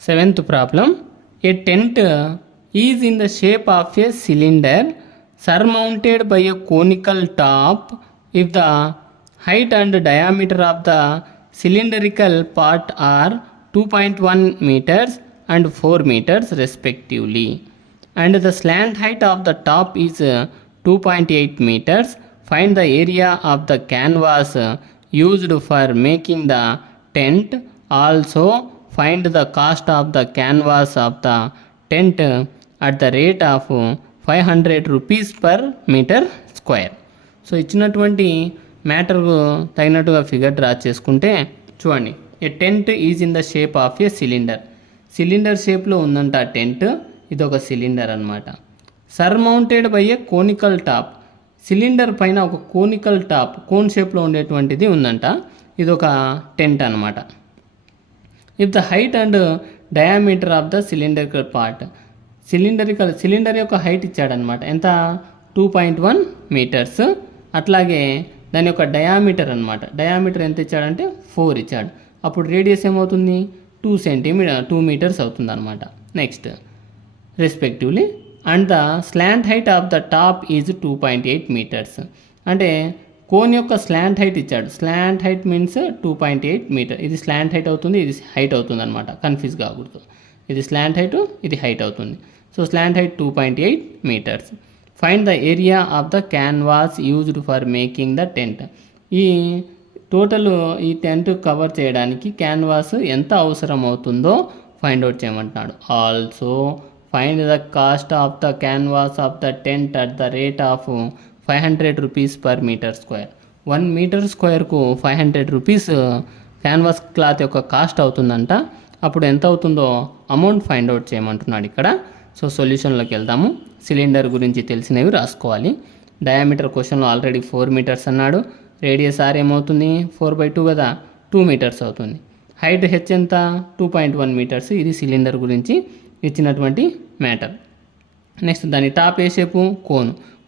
Seventh problem. A tent is in the shape of a cylinder surmounted by a conical top if the height and diameter of the cylindrical part are 2.1 meters and 4 meters respectively, and the slant height of the top is 2.8 meters. Find the area of the canvas used for making the tent. Also find the cost of the canvas of the tent at the rate of 500 rupees per meter square. So ఇచ్చినటువంటి మ్యాటర్కు తగినట్టుగా figure draw చేసుకుంటే చూడండి, a tent is in the shape of a cylinder. Cylinder షేప్లో ఉందంట ఆ tent. ఇది ఒక సిలిండర్ అనమాట. Surmounted by a conical top. Cylinder పైన ఒక కోనికల్ టాప్, కోన్ షేప్లో ఉండేటువంటిది ఉందంట. ఇది ఒక టెంట్ అనమాట. If the height and diameter of the cylindrical part, cylinder యొక్క హైట్ ఇచ్చాడనమాట. ఎంత? 2.1 మీటర్స్. అట్లాగే దాని యొక్క డయామీటర్ అనమాట. డయామీటర్ ఎంత ఇచ్చాడంటే 4 ఇచ్చాడు. అప్పుడు రేడియస్ ఏమవుతుంది? 2 మీటర్స్ అవుతుంది అనమాట. Next respectively. And the slant height of the top is 2.8 metres. అంటే కోన్ యొక్క స్లాంట్ హైట్ ఇచ్చాడు. Slant height means 2.8 metre. ఇది స్లాంట్ హైట్ అవుతుంది, ఇది హైట్ అవుతుంది అనమాట. కన్ఫ్యూజ్ కాకూడదు. ఇది స్లాంట్ హైట్, ఇది హైట్ అవుతుంది. So slant height 2.8 metres. Find the area of the canvas used for making the tent. ఈ టోటల్ ఈ టెంట్ కవర్ చేయడానికి క్యాన్వాస్ ఎంత అవసరం అవుతుందో ఫైండ్ అవుట్ చేయమంటున్నాడు. Also find the cost of the canvas of the tent at the rate of 500 rupees per metre square. 1 metre స్క్వేర్కు 500 rupees canvas cloth యొక్క cost అవుతుందంట. అప్పుడు ఎంత అవుతుందో అమౌంట్ ఫైండ్ అవుట్ చేయమంటున్నాడు ఇక్కడ. సో సొల్యూషన్లోకి వెళ్దాము. సిలిండర్ గురించి తెలిసినవి రాసుకోవాలి. డయామీటర్ క్వశ్చన్లో ఆల్రెడీ 4 మీటర్స్ అన్నాడు. రేడియస్ ఆర్ ఏమవుతుంది? 4/2 కదా, 2 మీటర్స్ అవుతుంది. హైట్ హెచ్ ఎంత? 2.1 మీటర్స్. ఇది సిలిండర్ గురించి ఇచ్చినటువంటి మ్యాటర్. నెక్స్ట్ దాని టాప్ ఏ షేపు?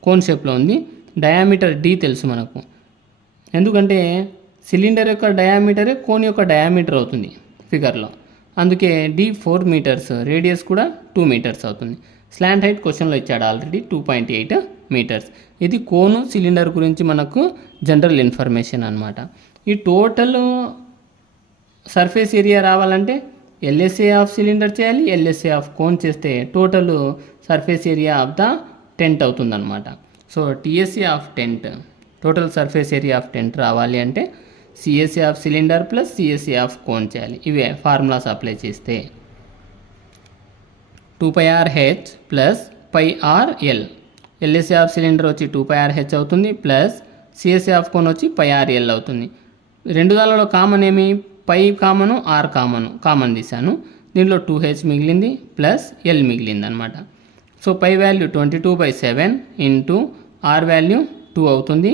కోన్ షేప్లో ఉంది. డయామీటర్ డి తెలుసు మనకు, ఎందుకంటే సిలిండర్ యొక్క డయామీటరే కోన్ యొక్క డయామీటర్ అవుతుంది ఫిగర్లో. అందుకే డి 4 మీటర్స్, రేడియస్ కూడా 2 మీటర్స్ అవుతుంది. స్లాంట్ హైట్ క్వశ్చన్లో ఇచ్చాడు ఆల్రెడీ 2.8 మీటర్స్. ఇది కోను సిలిండర్ గురించి మనకు జనరల్ ఇన్ఫర్మేషన్ అనమాట. ఈ టోటల్ సర్ఫేస్ ఏరియా రావాలంటే ఎల్ఎస్ఏ ఆఫ్ సిలిండర్ చేయాలి, ఎల్ఎస్ఏ ఆఫ్ కోన్ చేస్తే total surface area of the tent అవుతుందన్నమాట. So TSA of tent, total surface area of tent రావాలి అంటే CSA of cylinder plus CSA of cone చేయాలి. ఇవే formulas apply చేస్తే 2πrh plus πrl. LSA of cylinder వచ్చి 2πrh అవుతుంది, plus CSA of cone వచ్చి πrl అవుతుంది. రెండు దానిలో కామన్ ఏమి? పై కామను, ఆర్ కామన్ తీశాను. దీంట్లో 2h మిగిలింది, ప్లస్ ఎల్ మిగిలింది అనమాట. So pi value 22/7 into R value 2 అవుతుంది,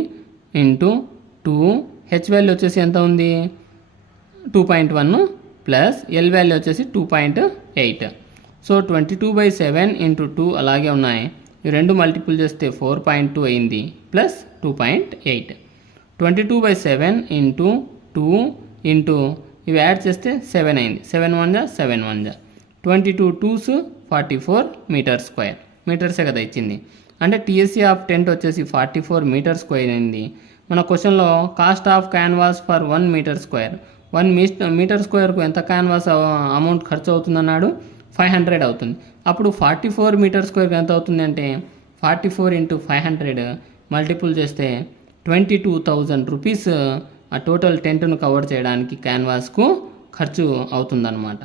ఇంటూ 2. హెచ్ వాల్యూ వచ్చేసి ఎంత ఉంది? 2.1 ప్లస్ ఎల్ వాల్యూ వచ్చేసి 2.8. సో 22/7 ఇంటూ 2 అలాగే ఉన్నాయి. ఈ రెండు మల్టిపుల్ చేస్తే 4.2 అయింది, ప్లస్ 2.8. 22/7 ఇంటూ 2 ఇంటూ ఇవి యాడ్ చేస్తే 7 అయింది. 7 1 7 1 22 2s 44 మీటర్ స్క్వేర్. మీటర్సే కదా ఇచ్చింది. అంటే టీఎస్సీ ఆఫ్ టెంట్ వచ్చేసి 44 మీటర్ స్క్వేర్ అయింది. మన క్వశ్చన్లో cost of canvas for 1 metre square. 1 metre స్క్వేర్కు ఎంత క్యాన్వాస్ అమౌంట్ ఖర్చు అవుతుందన్నాడు? 500 అవుతుంది. అప్పుడు 44 మీటర్ స్క్వేర్కి ఎంత అవుతుంది అంటే 44 ఇంటూ 500 మల్టిపుల్ చేస్తే 22,000 రూపీస్ ఆ టోటల్ టెంట్ను కవర్ చేయడానికి క్యాన్వాస్కు ఖర్చు అవుతుందన్నమాట.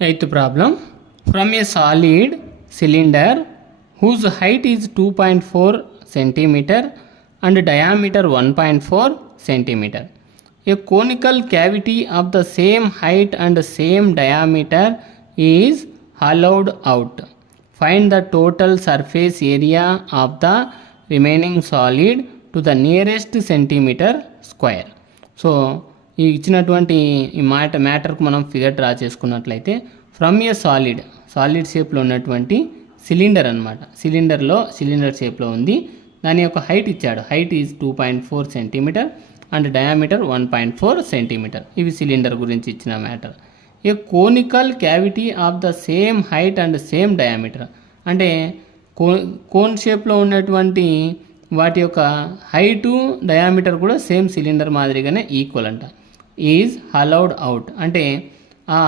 8th problem. From A solid cylinder whose height is 2.4 centimeter and diameter 1.4 centimeter. A conical cavity of the same height and same diameter is hollowed out. Find the total surface area of the remaining solid to the nearest centimeter square. So ఈ ఇచ్చినటువంటి ఈ మ్యాటర్కు మనం figure draw చేసుకున్నట్లయితే from a solid షేప్లో ఉన్నటువంటి cylinder అనమాట. Cylinder షేప్లో ఉంది. దాని యొక్క హైట్ ఇచ్చాడు. Height is 2.4 centimetre and diameter 1.4 centimetre. ఇవి సిలిండర్ గురించి ఇచ్చిన matter. A conical cavity of the same height and same diameter అంటే కోన్ షేప్లో ఉన్నటువంటి వాటి యొక్క హైటు డయామీటర్ కూడా సేమ్ సిలిండర్ మాదిరిగానే ఈక్వల్ అంట. ఈజ్ అలౌడ్ అవుట్ అంటే ఆ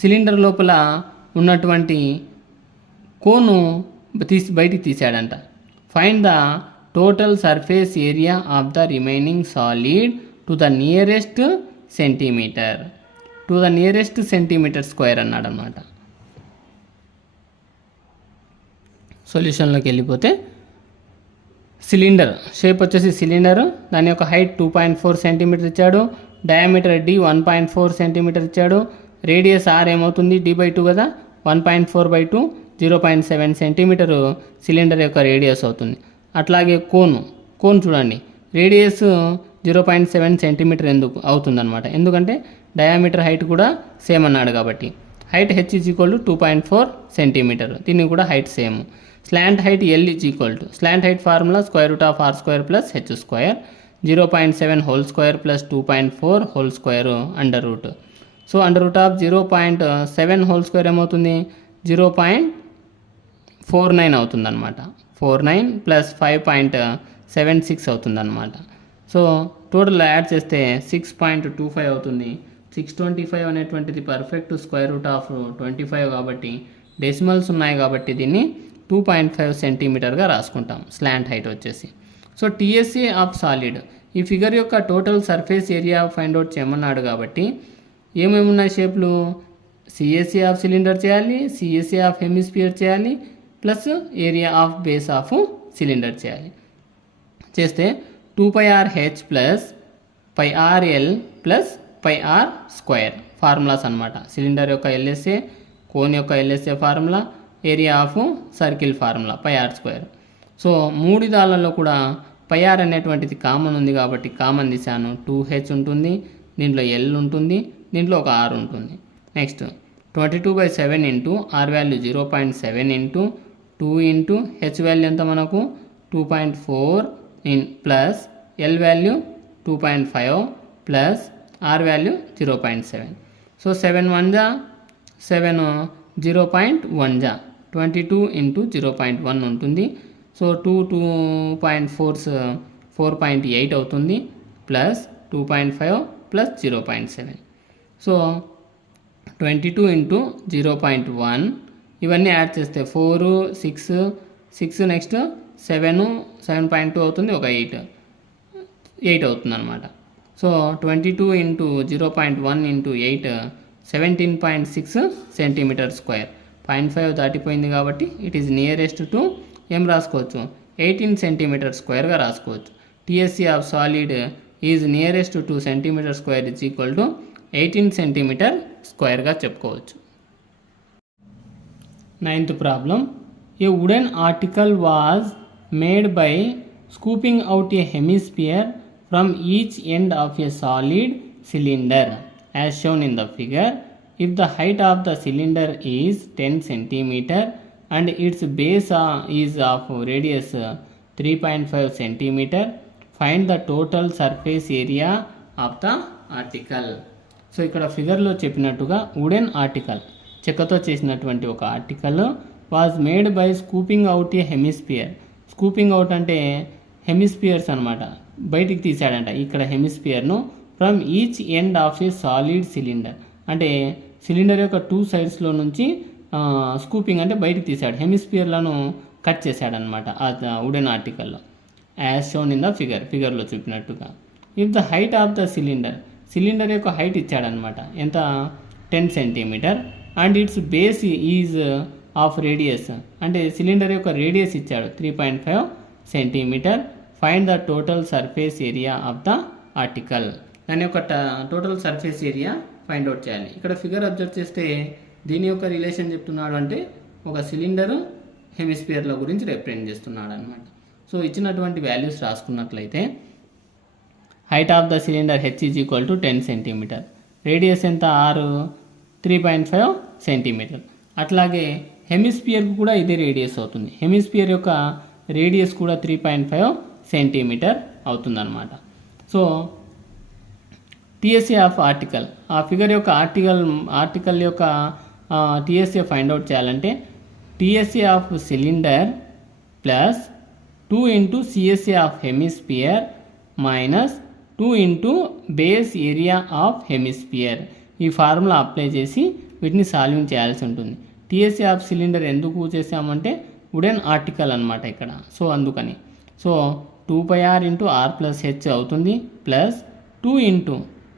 సిలిండర్ లోపల ఉన్నటువంటి కోను బయటికి తీసాడంట. Find the total surface area of the remaining solid to the nearest centimetre square అన్నాడు అనమాట. సొల్యూషన్లోకి వెళ్ళిపోతే సిలిండర్ షేప్ వచ్చేసి సిలిండర్, దాని యొక్క హైట్ 2.4 సెంటీమీటర్ ఇచ్చాడు, డయామీటర్ D 1.4 సెంటీమీటర్ ఇచ్చాడు, రేడియస్ R ఏమవుతుంది D/2 కదా, 1.4/2 0.7 సెంటీమీటరు సిలిండర్ యొక్క రేడియస్ అవుతుంది. అట్లాగే కోన్ చూడండి, రేడియస్ 0.7 సెంటీమీటర్ ఎందుకు అవుతుందన్నమాట, ఎందుకంటే డయామీటర్ హైట్ కూడా సేమ్ అన్నాడు కాబట్టి. హైట్ H = 2.4 సెంటీమీటర్, దీనికి కూడా height same. Slant height L = slant height formula √R² + H², 0.7 whole square plus 2.4 whole square under root. So under root of 0.7 whole square ఏమవుతుంది, 0.49 అవుతుందన్నమాట. 49 + 5.76 అవుతుందన్నమాట. సో టోటల్ యాడ్ చేస్తే 6.25 అవుతుంది. 625 అనేటువంటిది పర్ఫెక్ట్ √25 కాబట్టి డెసిమల్స్ ఉన్నాయి కాబట్టి దీన్ని 2.5 సెంటీమీటర్గా రాసుకుంటాం స్లాంట్ హైట్ వచ్చేసి. సో టీఎస్ఏ ఆఫ్ సాలిడ్, ఈ ఫిగర్ యొక్క total surface area find out చేయమన్నాడు కాబట్టి ఏమేమి ఉన్నాయి షేప్లు, సిఎస్ఏ ఆఫ్ సిలిండర్ చేయాలి, సిఎస్ఏ ఆఫ్ హెమిస్పియర్ చేయాలి, plus area of base of cylinder చేయాలి. చేస్తే 2πRH + πRL + πR² ఫార్ములాస్ అనమాట. సిలిండర్ యొక్క LSA, కోన్ యొక్క LSA formula, area of circle formula πR². So మూడు దాళ్ళల్లో కూడా πR అనేటువంటిది కామన్ ఉంది కాబట్టి కామన్ తీశాను. 2H ఉంటుంది, దీంట్లో L ఉంటుంది, దీంట్లో ఒక R ఉంటుంది. Next 22/7 into R value 0.7 into 2 into H value ఎంత మనకు 2.4 plus L value 2.5 plus R value 0.7. So 7 1 జా 7 0.1 జా 22 ఇంటూ 0.1 ఉంటుంది. సో 2.4 4.8 అవుతుంది ప్లస్ 2.5 ప్లస్ 0.7. సో 22 ఇంటూ 0.1 ఇవన్నీ యాడ్ చేస్తే 4 6 నెక్స్ట్ 7.2 అవుతుంది, ఒక 8 అవుతుంది అనమాట. So 22 into 0.1 into 8 17.6 centimetre square. 0.5 దాటిపోయింది కాబట్టి ఇట్ ఈజ్ నియరెస్ట్ టు ఏం రాసుకోవచ్చు 18 సెంటీమీటర్ స్క్వేర్గా రాసుకోవచ్చు. TSC of solid is nearest to centimetre square = 18 centimetre స్క్వేర్గా చెప్పుకోవచ్చు. 9th problem. A wooden article was made by scooping out a hemisphere from each end of a solid cylinder as shown in the figure. If the height of the cylinder is 10 cm and its base is of radius 3.5 cm, find the total surface area of the article. So ఇక్కడ ఫిగర్లో చెప్పినట్టుగా wooden article, చెక్కతో చేసినటువంటి ఒక article was made by scooping out a hemisphere. Scooping out అంటే hemispheres అనమాట, బయటికి తీసాడంట ఇక్కడ హెమిస్పియర్ను. From each end of a solid cylinder అంటే సిలిండర్ యొక్క 2 సైడ్స్లో నుంచి స్కూపింగ్ అంటే బయటికి తీసాడు, హెమిస్పియర్లను కట్ చేశాడనమాట ఆ వుడెన్ ఆర్టికల్లో యాజ్ షోన్ ఇన్ ద ఫిగర్లో చూపినట్టుగా. If the height of the cylinder యొక్క హైట్ ఇచ్చాడనమాట ఎంత 10 centimetre and its base is of radius అంటే సిలిండర్ యొక్క రేడియస్ ఇచ్చాడు 3.5 centimetre. Find the total surface area of the article. దాని యొక్క total surface area find out చేయాలి. ఇక్కడ ఫిగర్ అబ్జర్వ్ చేస్తే దీని యొక్క రిలేషన్ చెప్తున్నాడు అంటే ఒక సిలిండర్ హెమిస్పియర్ల గురించి రిప్రజెంట్ చేస్తున్నాడు అనమాట. సో ఇచ్చినటువంటి వాల్యూస్ రాసుకున్నట్లయితే height of the cylinder H = 10 centimetre, radius ఎంత R 3.5 సెంటీమీటర్. అట్లాగే హెమిస్పియర్కి కూడా ఇదే రేడియస్ అవుతుంది. హెమిస్పియర్ యొక్క రేడియస్ కూడా 3.5 సెంటీమీటర్ అవుతుందన్నమాట. సో టీఎస్ఏ ఆఫ్ ఆర్టికల్, ఆ ఫిగర్ యొక్క ఆర్టికల్ యొక్క టీఎస్ఏ ఫైండ్ అవుట్ చేయాలంటే TSA of cylinder plus 2 into CSA of hemisphere minus 2 into base area of hemisphere. ఈ ఫార్ములా అప్లై చేసి వీటిని సాల్వింగ్ చేయాల్సి ఉంటుంది. టీఎస్ఏ ఆఫ్ సిలిండర్ ఎందుకు చేసామంటే వుడెన్ ఆర్టికల్ అనమాట ఇక్కడ, సో అందుకని. So 2πr into R plus H అవుతుంది, ప్లస్ 2 ఇంటూ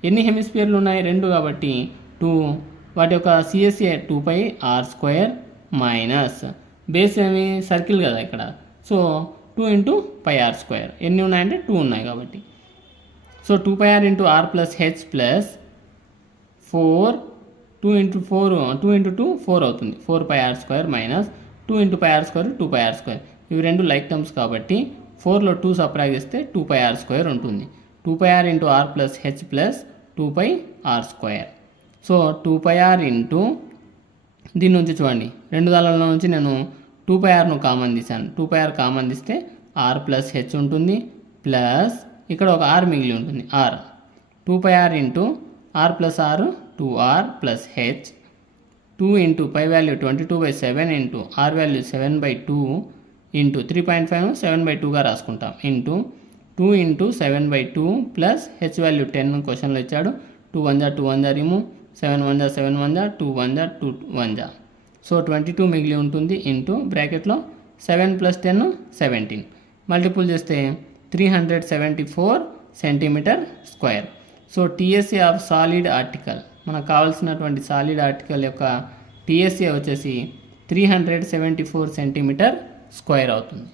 ఎన్ని హెమిస్పియర్లు ఉన్నాయి 2 కాబట్టి 2, వాటి యొక్క సిఎస్ఏ 2πr² మైనస్ బేస్ ఏమి సర్కిల్ కదా ఇక్కడ, సో 2 ఇంటూ πr². ఎన్ని ఉన్నాయంటే 2 ఉన్నాయి కాబట్టి. So 2πr into R plus H plus 4, 2 into 2 4 అవుతుంది, 4πr² minus 2 into πr² 2πr². ఇవి రెండు లైక్ టర్మ్స్ కాబట్టి 4లో 2 సబ్ట్రాక్ట్ చేస్తే 2πr² ఉంటుంది. 2πr into R plus H plus 2πr². So 2πr into దీని నుంచి చూడండి, రెండు దానిలో నుంచి నేను 2πrను కామన్ తీసాను. 2πr కామన్ తీస్తే ఆర్ ప్లస్ హెచ్ ఉంటుంది, ప్లస్ ఇక్కడ ఒక ఆర్ మిగిలి ఉంటుంది, R. 2πr into R plus R 2r plus H, 2 into pi value 22/7 into R value 7/2 into 3.5 7/2గా రాసుకుంటాం, into 2 into 7/2 plus H value 10 క్వశ్చన్లో ఇచ్చాడు. 2 1 2 1 రిమూవ్, 7 1 7 1 2 1 2 1. సో 22 మిగిలి ఉంటుంది, ఇంటూ బ్రాకెట్లో 7 + 10 17, మల్టిపుల్ చేస్తే 374 centimetre square. So TSA of solid article, మనకు కావాల్సినటువంటి సాలిడ్ ఆర్టికల్ యొక్క టీఎస్ఏ వచ్చేసి 374 సెంటీమీటర్ స్క్వేర్ అవుతుంది.